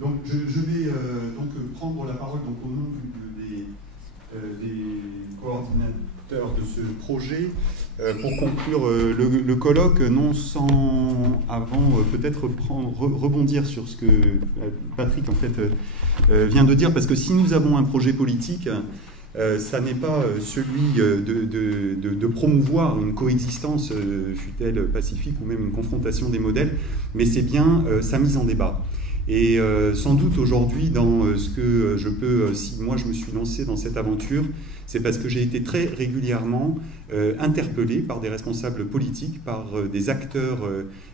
Donc je vais donc prendre la parole donc, au nom des coordinateurs de ce projet pour conclure le colloque, non sans avant peut-être rebondir sur ce que Patrick en fait vient de dire, parce que si nous avons un projet politique, ça n'est pas celui de promouvoir une coexistence, fût-elle pacifique, ou même une confrontation des modèles, mais c'est bien sa mise en débat. Et sans doute aujourd'hui, dans ce que je peux, si moi je me suis lancé dans cette aventure, c'est parce que j'ai été très régulièrement interpellé par des responsables politiques, par des acteurs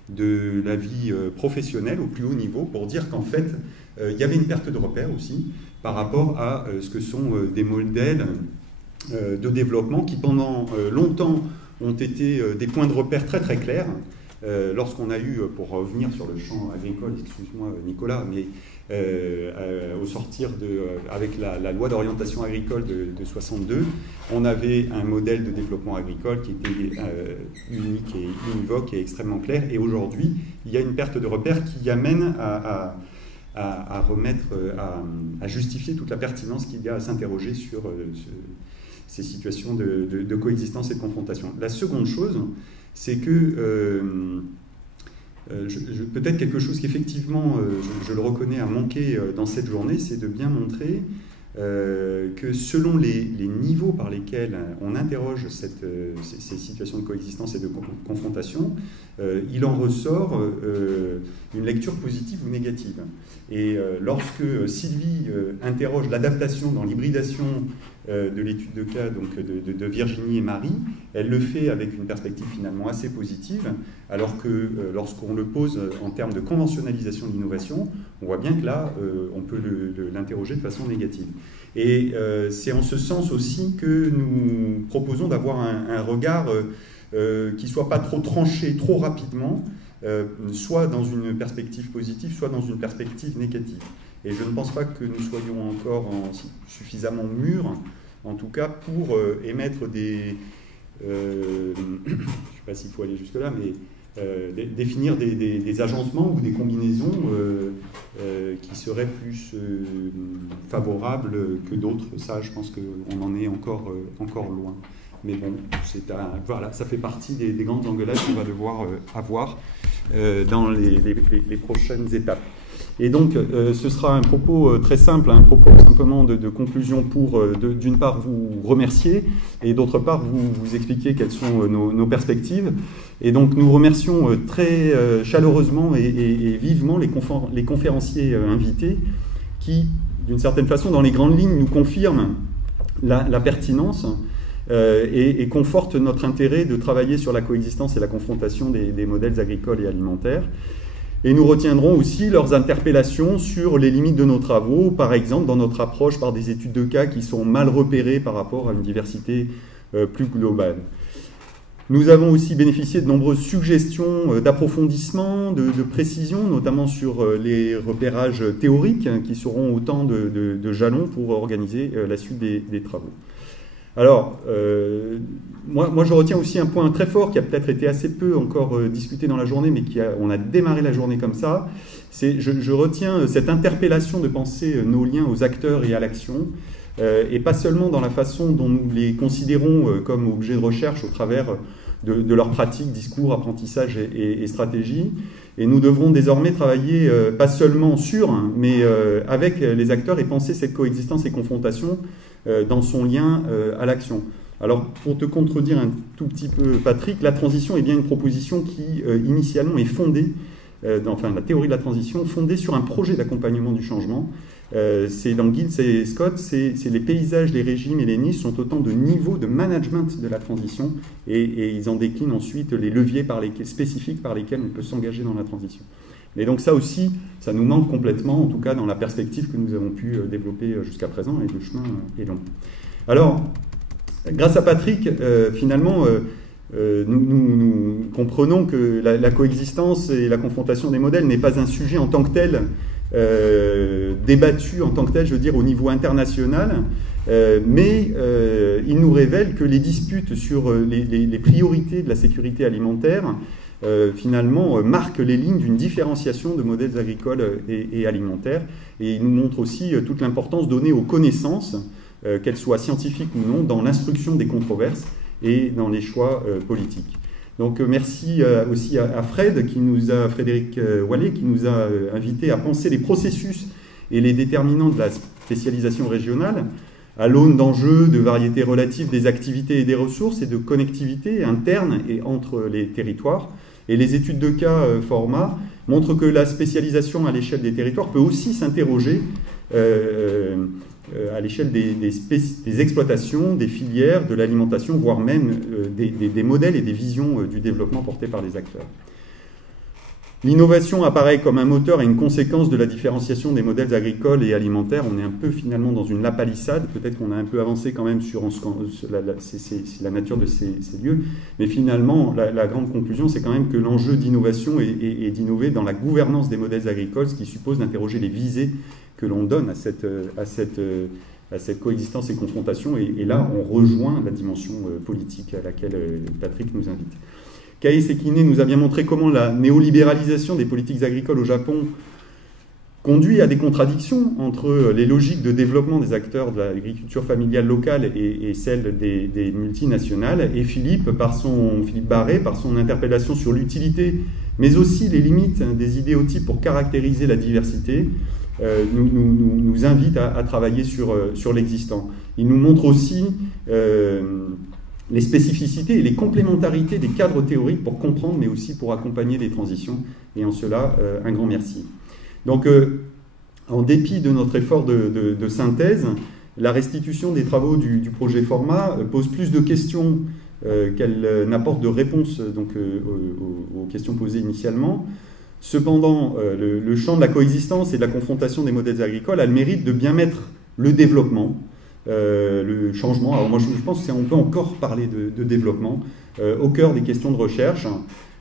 de la vie professionnelle au plus haut niveau, pour dire qu'en fait, il y avait une perte de repères aussi par rapport à ce que sont des modèles de développement qui pendant longtemps ont été des points de repère très très clairs. Lorsqu'on a eu, pour revenir sur le champ agricole, excuse-moi Nicolas, mais au sortir avec la loi d'orientation agricole de 62, on avait un modèle de développement agricole qui était unique et univoque et extrêmement clair. Et aujourd'hui, il y a une perte de repères qui amène à justifier toute la pertinence qu'il y a à s'interroger sur ces situations de coexistence et de confrontation. La seconde chose, c'est que peut-être quelque chose qu'effectivement, je le reconnais, a manqué dans cette journée, c'est de bien montrer que selon les niveaux par lesquels on interroge ces situations de coexistence et de confrontation, il en ressort une lecture positive ou négative. Et lorsque Sylvie interroge l'adaptation dans l'hybridation de l'étude de cas donc de Virginie et Marie, elle le fait avec une perspective finalement assez positive, alors que lorsqu'on le pose en termes de conventionnalisation de l'innovation, on voit bien que là, on peut l'interroger de façon négative. Et c'est en ce sens aussi que nous proposons d'avoir un regard qui ne soit pas trop tranché trop rapidement, soit dans une perspective positive, soit dans une perspective négative. Et je ne pense pas que nous soyons encore suffisamment mûrs, en tout cas, pour émettre des... je ne sais pas s'il faut aller jusque-là, mais définir des agencements ou des combinaisons qui seraient plus favorables que d'autres. Ça, je pense qu'on en est encore loin. Mais bon, voilà, ça fait partie des grandes engueulades qu'on va devoir avoir dans les prochaines étapes. Et donc, ce sera un propos très simple, un propos simplement de conclusion pour, d'une part, vous remercier, et d'autre part, vous expliquer quelles sont nos perspectives. Et donc, nous remercions très chaleureusement et vivement les conférenciers invités qui, d'une certaine façon, dans les grandes lignes, nous confirment la pertinence et confortent notre intérêt de travailler sur la coexistence et la confrontation des modèles agricoles et alimentaires. Et nous retiendrons aussi leurs interpellations sur les limites de nos travaux, par exemple dans notre approche par des études de cas qui sont mal repérées par rapport à une diversité plus globale. Nous avons aussi bénéficié de nombreuses suggestions d'approfondissement, de précision, notamment sur les repérages théoriques qui seront autant de jalons pour organiser la suite des travaux. Alors, moi je retiens aussi un point très fort qui a peut-être été assez peu encore discuté dans la journée, mais on a démarré la journée comme ça. Je retiens cette interpellation de penser nos liens aux acteurs et à l'action, et pas seulement dans la façon dont nous les considérons comme objets de recherche au travers de leurs pratiques, discours, apprentissage et stratégie. Et nous devrons désormais travailler pas seulement sur, mais avec les acteurs et penser cette coexistence et confrontation dans son lien à l'action. Alors, pour te contredire un tout petit peu, Patrick, la transition est bien une proposition qui, initialement, est fondée, enfin, la théorie de la transition, fondée sur un projet d'accompagnement du changement. C'est dans Giles et Scott, c'est les paysages, les régimes et les niches sont autant de niveaux de management de la transition, et ils en déclinent ensuite les leviers spécifiques par lesquels on peut s'engager dans la transition. Et donc ça aussi, ça nous manque complètement, en tout cas dans la perspective que nous avons pu développer jusqu'à présent, et le chemin est long. Alors, grâce à Patrick, finalement, nous comprenons que la coexistence et la confrontation des modèles n'est pas un sujet en tant que tel, débattu en tant que tel, je veux dire, au niveau international, mais il nous révèle que les disputes sur les priorités de la sécurité alimentaire finalement, marque les lignes d'une différenciation de modèles agricoles et alimentaires. Et il nous montre aussi toute l'importance donnée aux connaissances, qu'elles soient scientifiques ou non, dans l'instruction des controverses et dans les choix politiques. Donc merci aussi à Frédéric Wallet, qui nous a invités à penser les processus et les déterminants de la spécialisation régionale à l'aune d'enjeux de variété relative des activités et des ressources et de connectivité interne et entre les territoires. Et les études de cas format montrent que la spécialisation à l'échelle des territoires peut aussi s'interroger à l'échelle des exploitations, des filières, de l'alimentation, voire même des modèles et des visions du développement portés par les acteurs. L'innovation apparaît comme un moteur et une conséquence de la différenciation des modèles agricoles et alimentaires. On est un peu finalement dans une lapalissade. Peut-être qu'on a un peu avancé quand même sur la nature de ces lieux. Mais finalement, la grande conclusion, c'est quand même que l'enjeu d'innovation est d'innover dans la gouvernance des modèles agricoles, ce qui suppose d'interroger les visées que l'on donne à cette coexistence et confrontation. Et là, on rejoint la dimension politique à laquelle Patrick nous invite. Kai Sekine nous a bien montré comment la néolibéralisation des politiques agricoles au Japon conduit à des contradictions entre les logiques de développement des acteurs de l'agriculture familiale locale et celles des multinationales. Et Philippe Barré, par son interpellation sur l'utilité, mais aussi les limites des idéotypes pour caractériser la diversité, nous invite à travailler sur l'existant. Il nous montre aussi les spécificités et les complémentarités des cadres théoriques pour comprendre, mais aussi pour accompagner les transitions. Et en cela, un grand merci. Donc, en dépit de notre effort de synthèse, la restitution des travaux du projet format pose plus de questions qu'elle n'apporte de réponses aux questions posées initialement. Cependant, le champ de la coexistence et de la confrontation des modèles agricoles a le mérite de bien mettre le développement, le changement. Alors moi, je pense qu'on peut encore parler de développement au cœur des questions de recherche,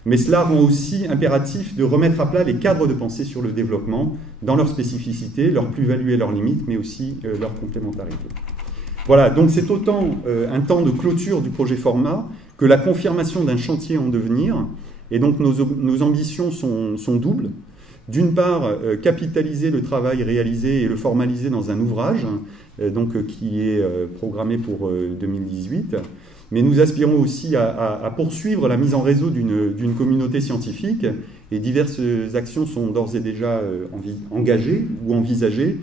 mais cela rend aussi impératif de remettre à plat les cadres de pensée sur le développement dans leur spécificité, leur plus-value et leurs limites, mais aussi leur complémentarité. Voilà, donc c'est autant un temps de clôture du projet format que la confirmation d'un chantier en devenir. Et donc nos ambitions sont doubles. D'une part, capitaliser le travail réalisé et le formaliser dans un ouvrage qui est programmé pour 2018. Mais nous aspirons aussi à poursuivre la mise en réseau d'une communauté scientifique, et diverses actions sont d'ores et déjà engagées ou envisagées.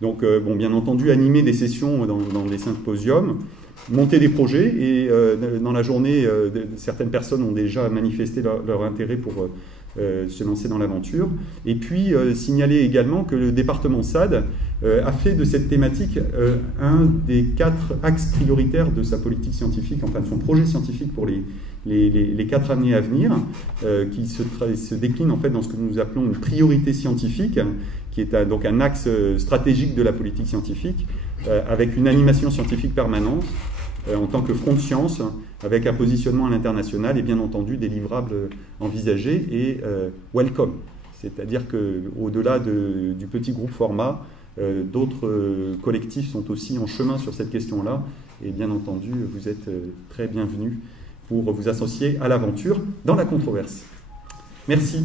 Donc, bien entendu, animer des sessions dans des symposiums, monter des projets, et dans la journée, certaines personnes ont déjà manifesté leur intérêt pour se lancer dans l'aventure. Et puis, signaler également que le département SAD a fait de cette thématique un des 4 axes prioritaires de sa politique scientifique, enfin de son projet scientifique pour les 4 années à venir, qui se décline en fait dans ce que nous appelons une priorité scientifique, qui est donc un axe stratégique de la politique scientifique, avec une animation scientifique permanente, en tant que front de science, avec un positionnement à l'international et bien entendu des livrables envisagés et welcome. C'est-à-dire qu'au-delà du petit groupe format, d'autres collectifs sont aussi en chemin sur cette question-là, et bien entendu, vous êtes très bienvenus pour vous associer à l'aventure dans la controverse. Merci.